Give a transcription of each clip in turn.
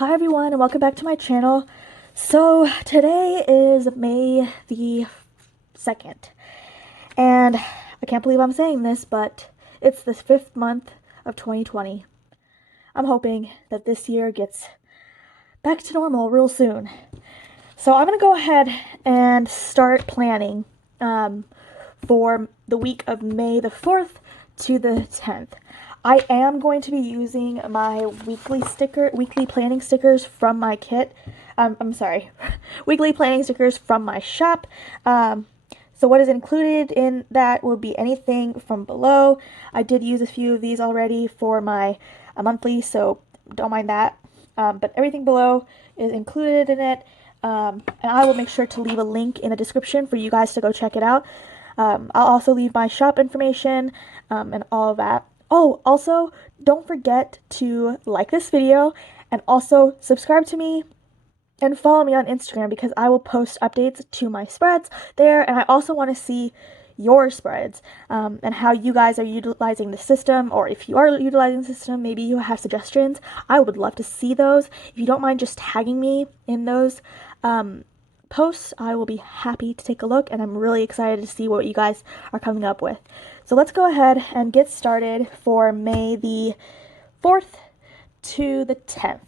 Hi everyone and welcome back to my channel. So today is May the 2nd and I can't believe I'm saying this, but it's the 5th month of 2020. I'm hoping that this year gets back to normal real soon. So I'm going to go ahead and start planning for the week of May the 4th to the 10th. I am going to be using my weekly planning stickers from my kit. Weekly planning stickers from my shop. So what is included in that would be anything from below. I did use a few of these already for my monthly, so don't mind that. But everything below is included in it. And I will make sure to leave a link in the description for you guys to go check it out. I'll also leave my shop information and all of that. Oh, also, don't forget to like this video and also subscribe to me and follow me on Instagram because I will post updates to my spreads there, and I also want to see your spreads and how you guys are utilizing the system, or if you are utilizing the system, maybe you have suggestions. I would love to see those. If you don't mind just tagging me in those posts, I will be happy to take a look, and I'm really excited to see what you guys are coming up with. So let's go ahead and get started for May the 4th to the 10th.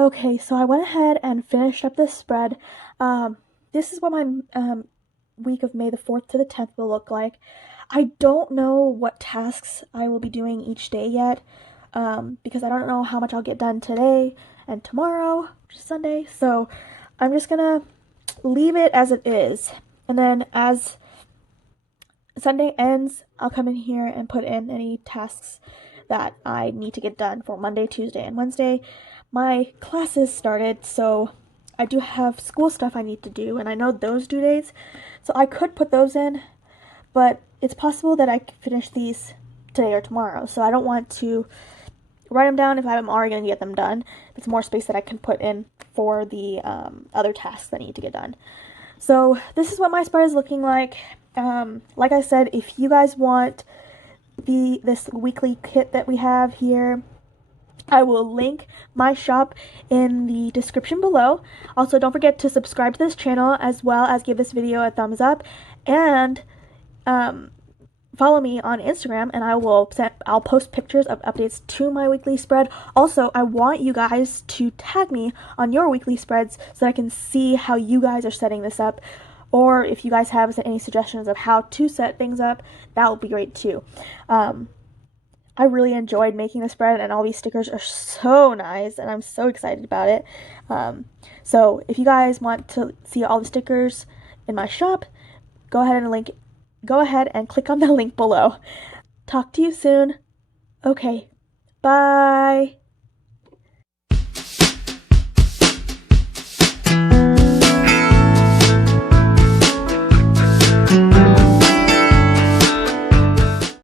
Okay, so I went ahead and finished up this spread. This is what my week of May the 4th to the 10th will look like. I don't know what tasks I will be doing each day yet, because I don't know how much I'll get done today and tomorrow, which is Sunday. So I'm just gonna leave it as it is. And then as Sunday ends, I'll come in here and put in any tasks that I need to get done for Monday, Tuesday, and Wednesday. My classes started, so I do have school stuff I need to do, and I know those due dates, so I could put those in, but it's possible that I could finish these today or tomorrow, so I don't want to write them down if I'm already going to get them done. It's more space that I can put in for the other tasks that need to get done. So this is what my spread is looking like. Like I said, if you guys want this weekly kit that we have here, I will link my shop in the description below. Also, don't forget to subscribe to this channel as well as give this video a thumbs up, and follow me on Instagram, and I'll post pictures of updates to my weekly spread. Also, I want you guys to tag me on your weekly spreads so that I can see how you guys are setting this up. Or if you guys have any suggestions of how to set things up, that would be great too. I really enjoyed making the spread, and all these stickers are so nice, and I'm so excited about it. So if you guys want to see all the stickers in my shop, go ahead and click on the link below. Talk to you soon. Okay, bye.